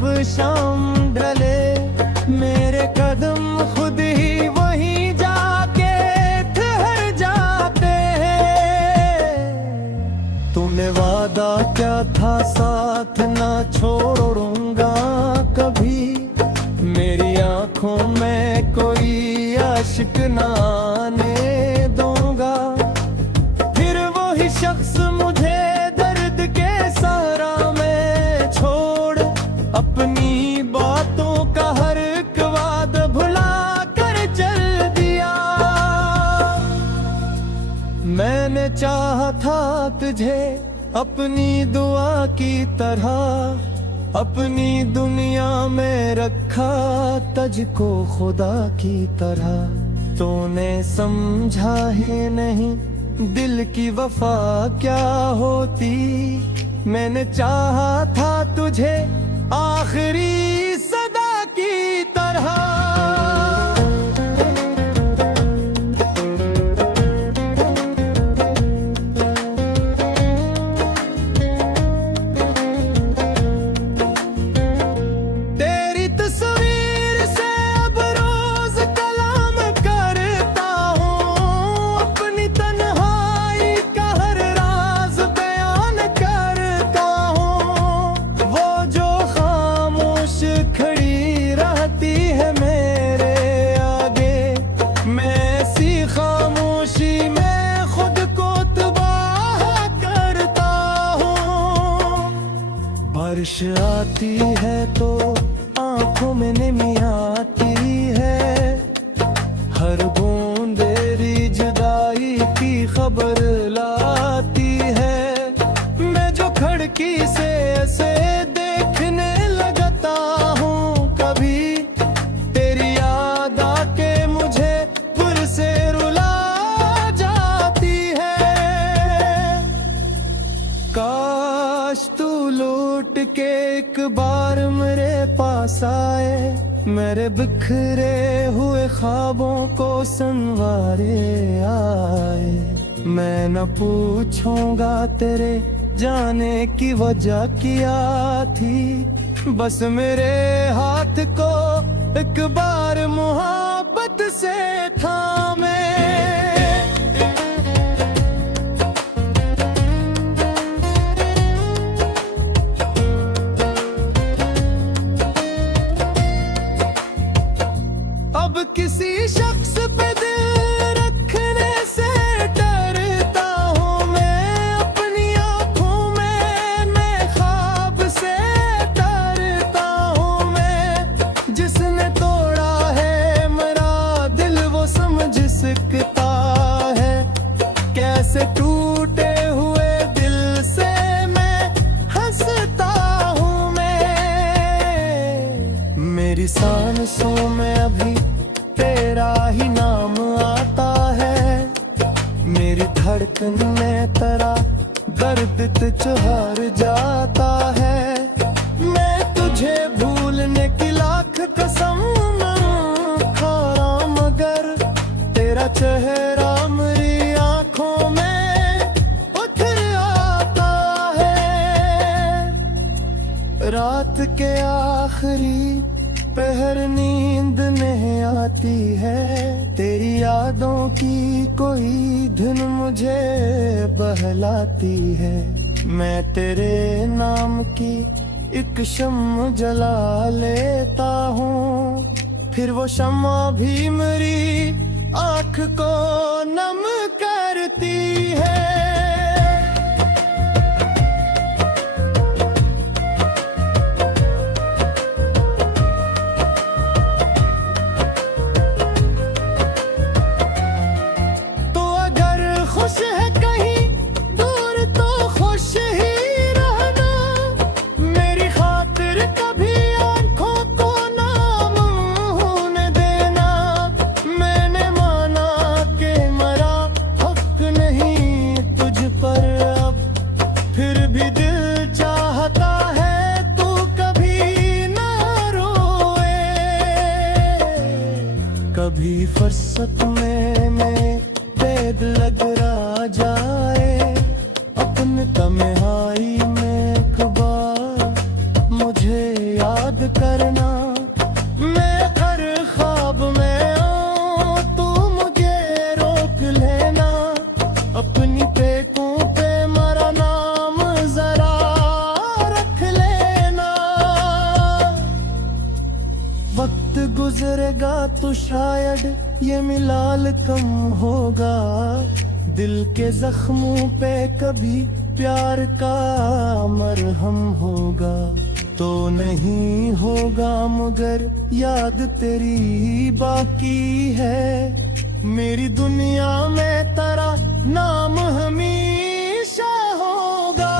जब शाम ढले मेरे कदम खुद ही वहीं जाके ठहर जाते हैं। तूने वादा क्या था साथ ना छोड़ूंगा कभी, मेरी आंखों में कोई आशिक ना आने दूंगा। फिर वही शख्स मुझे दर्द के सहारा में छोड़ अपनी बातों का हर एक वादा भुला कर चल दिया। मैंने चाहा था तुझे अपनी दुआ की तरह, अपनी दुनिया में रखा तुझको खुदा की तरह। तूने समझा ही नहीं दिल की वफा क्या होती, मैंने चाहा था तुझे आखिरी सदा की तरह। बारिश आती है तो आंखों में नमी आती है, हर बूंद तेरी जुदाई की खबर लाती है। मैं जो खिड़की से ऐसे देखने लगता हूँ कभी, तेरी याद आके मुझे फिर से रुला जाती है। काश तू लौट के एक बार मेरे पास आए, मेरे बिखरे हुए ख्वाबों को संवारे आए। मैं न पूछूंगा तेरे जाने की वजह क्या थी, बस मेरे हाथ को एक बार मोहब्बत से थामे। अब किसी शख्स पे दिल रखने से डरता हूँ मैं, अपनी आंखों में मैं ख्वाब से डरता हूँ मैं। जिसने तोड़ा है मेरा दिल वो समझ सकता है, कैसे टूटे हुए दिल से मैं हंसता हूँ मैं। मेरी सांसों में अभी तेरा ही नाम आता है, मेरी धड़कन में तेरा दर्द चढ़ जाता है। मैं तुझे भूलने की लाख कसम खा रहा, मगर तेरा चेहरा मेरी आंखों में उतर आता है। रात के आखिरी पहर नींद नहीं आती है, तेरी यादों की कोई धुन मुझे बहलाती है। मैं तेरे नाम की एक शम्म जला लेता हूँ, फिर वो शम्मा भी मेरी आँख को नम करती है। कभी फुर्सत में मैं बैद लग रहा जाए, अपने तन्हाई में एक बार मुझे याद याद करना। मैं हर ख्वाब में आऊं तू मुझे रोक लेना। अपनी पेटों पे मेरा नाम जरा रख लेना। वक्त गुजरेगा तो शायद ये मिलाल कम होगा। दिल के जख्मों पे कभी प्यार का मरहम होगा तो नहीं होगा, मगर याद तेरी बाकी है। मेरी दुनिया में तेरा नाम हमेशा होगा।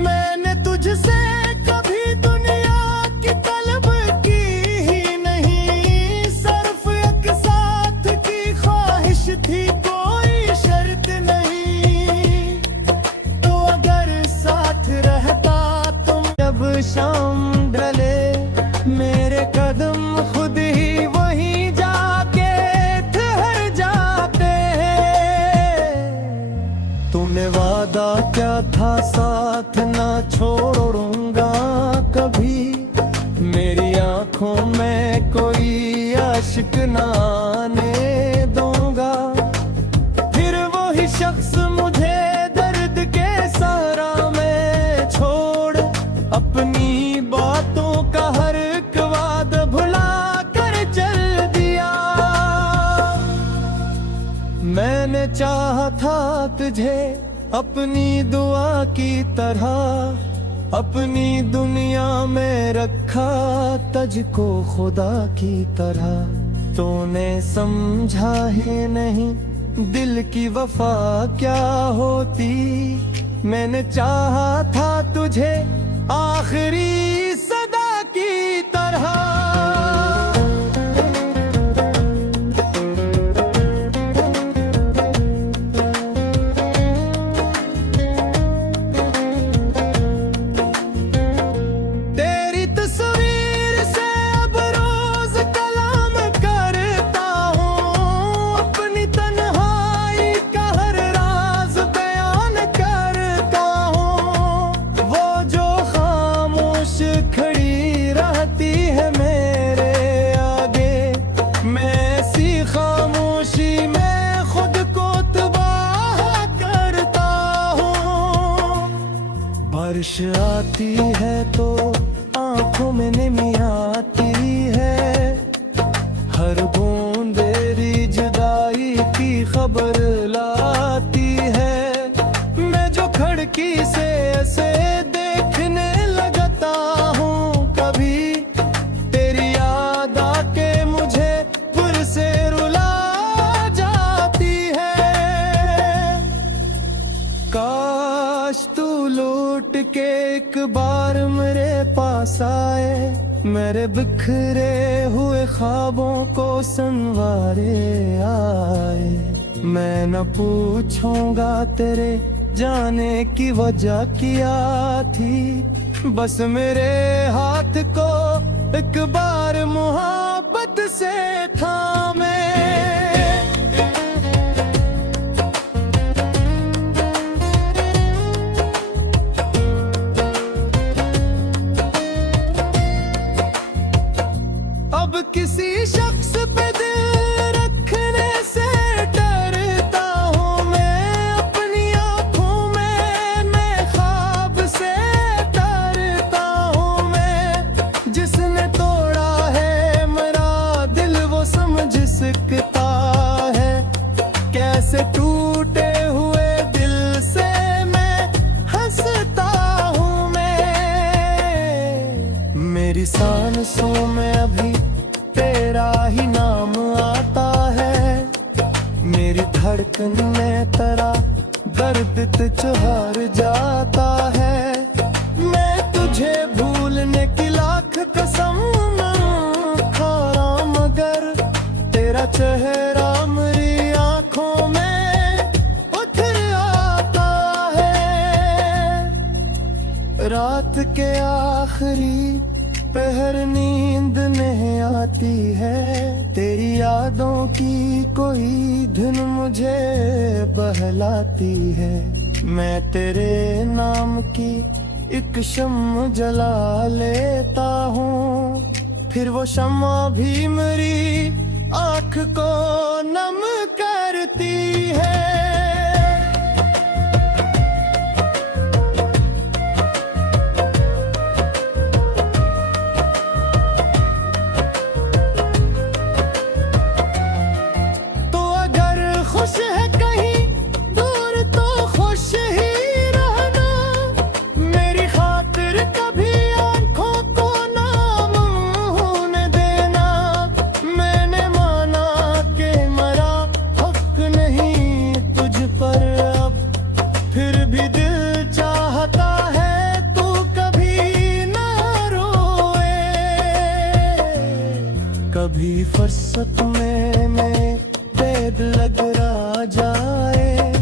मैंने तुझसे कभी दुनिया की तलब की ही नहीं। सिर्फ एक साथ की ख्वाहिश थी, कोई शर्त नहीं। तो अगर साथ रहता तुम जब शाम ढले, मेरे कदम खुद ही वहीं जाके ठहर जाते हैं। तूने वादा क्या था, साथ ना छोड़ूंगा कभी। मेरी आंखों में कोई आशिक ना आने दूंगा। फिर वही शख्स मुझे दर्द के सहारा में छोड़, अपनी बातों का हर एक वादा भुला कर चल दिया। मैंने चाहा था तुझे अपनी दुआ की तरह, अपनी दुनिया में रखा तुझको खुदा की तरह। तूने समझा ही नहीं दिल की वफा क्या होती। मैंने चाहा था तुझे आखिरी सदा की तरह। बारिश आती है तो आंखों में नमी आती है। हर बूंद तेरी जुदाई की खबर लाती है। मैं जो खिड़की से ऐसे देखने लगता हूँ, कभी तेरी याद आके मुझे फिर से रुला जाती है। काश तू लौट के एक बार मेरे पास आए, मेरे बिखरे हुए ख्वाबों को संवारे आए। मैं न पूछूंगा तेरे जाने की वजह क्या थी, बस मेरे हाथ को एक बार मोहब्बत से थामे। अब किसी शख्स पे दिल रखने से डरता हूँ मैं। अपनी आंखों में मैं ख्वाब से डरता हूँ मैं। जिसने तोड़ा है मेरा दिल वो समझ सकता है। कैसे टूटे हुए दिल से मैं हंसता हूँ मैं। मेरी सांसों में अभी तेरा ही नाम आता है। मेरी धड़कन में तेरा दर्द चढ़ जाता है। मैं तुझे भूलने की लाख कसम खा रहा, मगर तेरा चेहरा मेरी आंखों में उतर आता है। रात के आखिरी दोपहर नींद नहीं आती है, तेरी यादों की कोई धुन मुझे बहलाती है। मैं तेरे नाम की एक शम्म जला लेता हूँ, फिर वो शम्मा भी मेरी आँख को नम करती है। खुश है कहीं दूर तो खुश ही रहना, मेरी खातिर कभी आंखों को नाम होने देना। मैंने माना कि मरा हक नहीं तुझ पर अब, फिर भी दिल चाहता है तू कभी ना रोए। कभी फुर्सत में मैं वेद लग रहा जाए,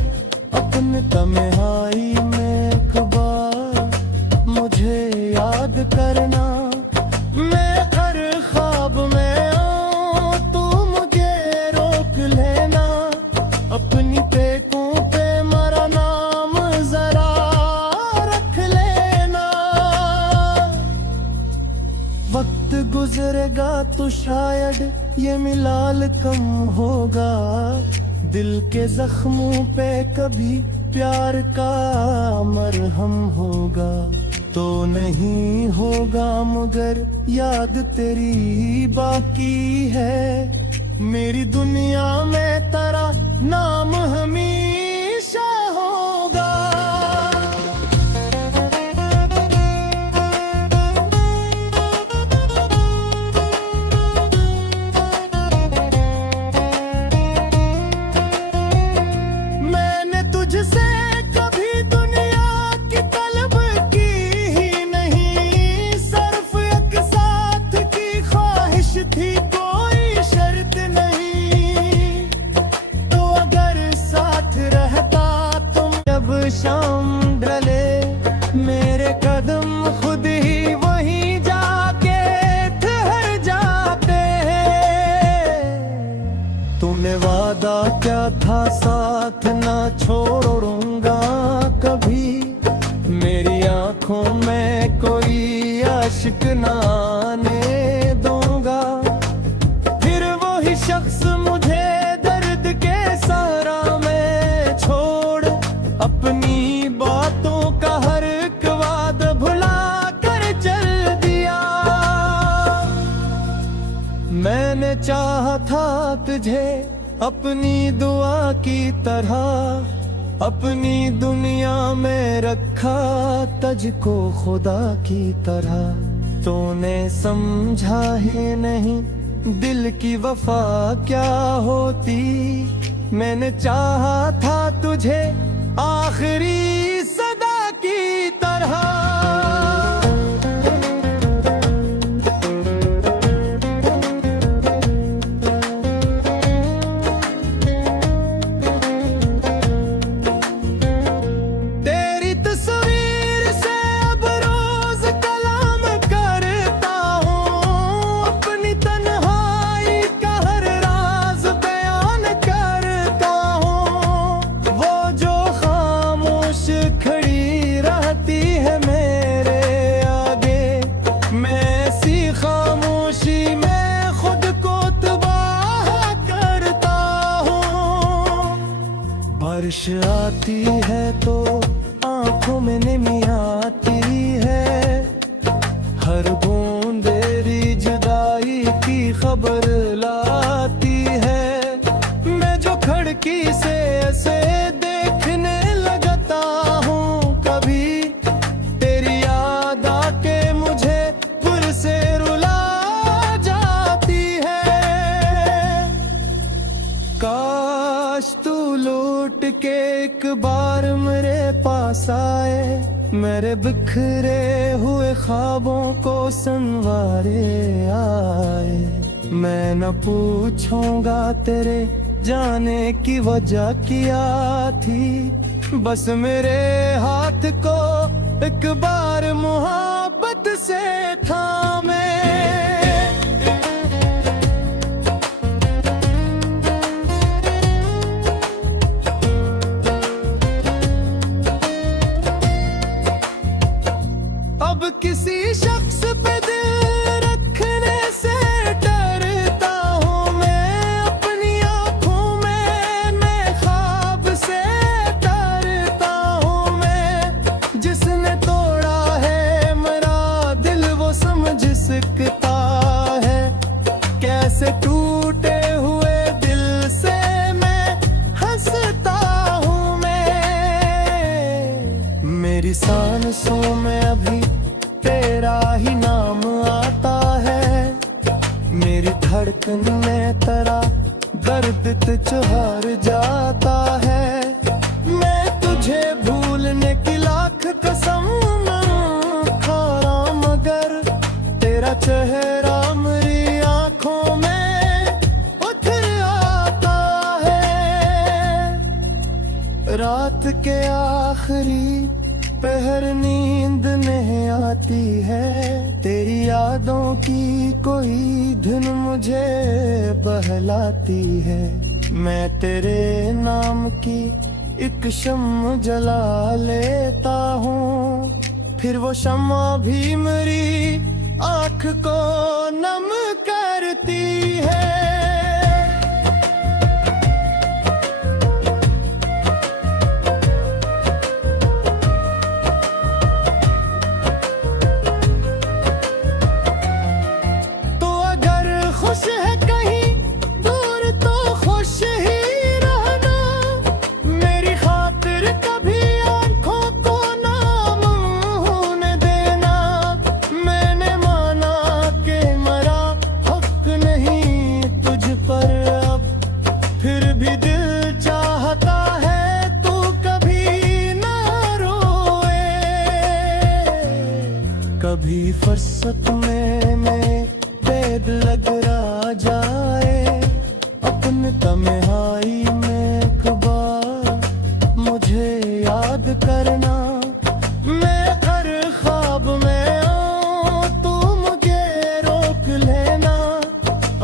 अपने तन्हाई में एक बार मुझे याद करना। मैं हर ख्वाब में आऊं तू मुझे रोक लेना, अपनी पेकों पे मेरा नाम जरा रख लेना। वक्त गुजरेगा तो शायद ये मिलाल कम होगा, दिल के जख्मों पे कभी प्यार का मरहम होगा तो नहीं होगा, मगर याद तेरी बाकी है। मेरी दुनिया में तेरा नाम हमेशा होगा। तुझसे कभी दुनिया की तलब की ही नहीं, सिर्फ एक साथ की ख्वाहिश थी, कोई शर्त नहीं। तो अगर साथ रहता तुम जब शाम ढले, मेरे कदम खुद ही वहीं जाके ठहर जाते हैं। तूने वादा क्या था साथ ना छोड़ूंगा कभी, मेरी आंखों में कोई आशिक ना आने दूंगा। फिर वही शख्स मुझे दर्द के सहारा में छोड़, अपनी बातों का हर एक वादा भुला कर चल दिया। मैंने चाहा था तुझे अपनी दुआ की तरह, अपनी दुनिया में रखा तुझको खुदा की तरह। तूने समझा ही नहीं दिल की वफा क्या होती, मैंने चाहा था तुझे आखिरी सदा की तरह। बारिश आती है तो आंखों में नमी आती है, हर बूंद तेरी जुदाई की खबर लाती है। मैं जो खिड़की से ऐसे देखने लगता हूँ, कभी तेरी याद आके मुझे फिर से रुला जाती है। काश तू लौट के एक बार मेरे पास आए, मेरे बिखरे हुए ख्वाबों को संवारे आए। मैं न पूछूंगा तेरे जाने की वजह क्या थी, बस मेरे हाथ को एक बार मोहब्बत हाथ से थामे। अब किसी शख्स पे दिल रखने से डरता हूँ मैं, अपनी आँखों में मैं ख्वाब से डरता हूँ मैं। जिसने तोड़ा है मेरा दिल वो समझ सकता है, कैसे टूटे हुए दिल से मैं हंसता हूँ मैं। मेरी सांसों में अभी तेरा ही नाम आता है, मेरी धड़कन में तेरा दर्द तुझहर जाता है। मैं तुझे भूलने की लाख कसम खा रहा, मगर तेरा चेहरा मेरी आंखों में उतर आता है। रात के आखिरी पहर नींद नहीं आती है, तेरी यादों की कोई धुन मुझे बहलाती है। मैं तेरे नाम की एक शम्म जला लेता हूँ, फिर वो शम्मा भी मेरी आँख को नम करती है। खुश है कहीं दूर तो खुश ही रहना, मेरी खातिर कभी आंखों को नाम होने देना। मैंने माना कि मेरा हक नहीं तुझ पर अब, फिर भी दिल चाहता है तू कभी ना रोए। कभी फुर्सत में मैं पेद लग रहा जाए, अपने तन्हाई में एक बार मुझे याद करना। मैं हर ख्वाब में आऊं तू मुझे रोक लेना,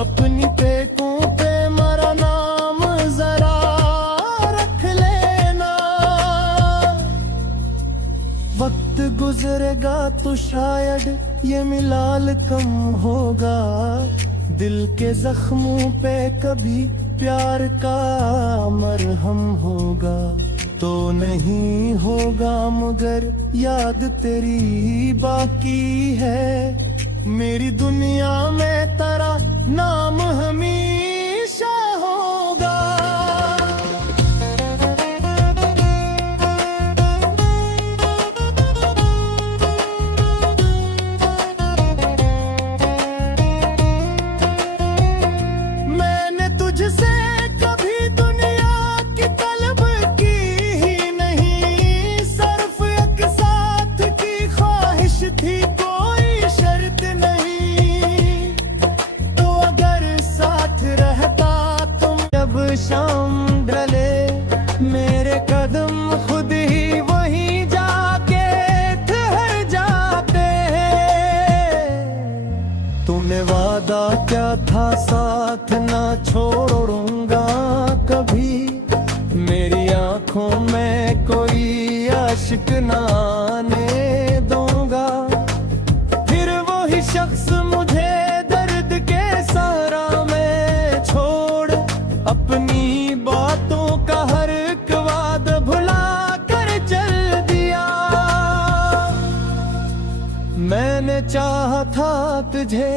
अपनी पेटों पे मेरा नाम जरा रख लेना। वक्त गुजरेगा तो शायद ये मिलाल कम होगा, दिल के जख्मों पे कभी प्यार का मरहम होगा तो नहीं होगा, मगर याद तेरी बाकी है। मेरी दुनिया में तेरा नाम हमेशा होगा। तुझसे कभी दुनिया की तलब की ही नहीं, सिर्फ एक साथ की ख्वाहिश थी, कोई शर्त नहीं। तो अगर साथ रहता तुम जब शाम ढले, मेरे कदम खुद ही वहीं जाके ठहर जाते हैं। तूने वादा क्या था साथ ना छोड़ूंगा कभी, मेरी आंखों में कोई आशिक ना आने दूंगा। फिर वही शख्स मुझे दर्द के सहारा में छोड़, अपनी बातों का हर एक वादा भुला कर चल दिया। मैंने चाहा था तुझे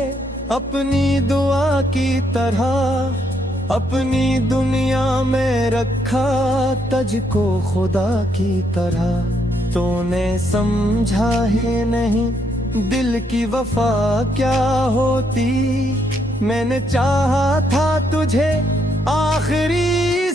अपनी दुआ की तरह, अपनी दुनिया में रखा तुझको खुदा की तरह। तूने समझा ही नहीं दिल की वफा क्या होती, मैंने चाहा था तुझे आखिरी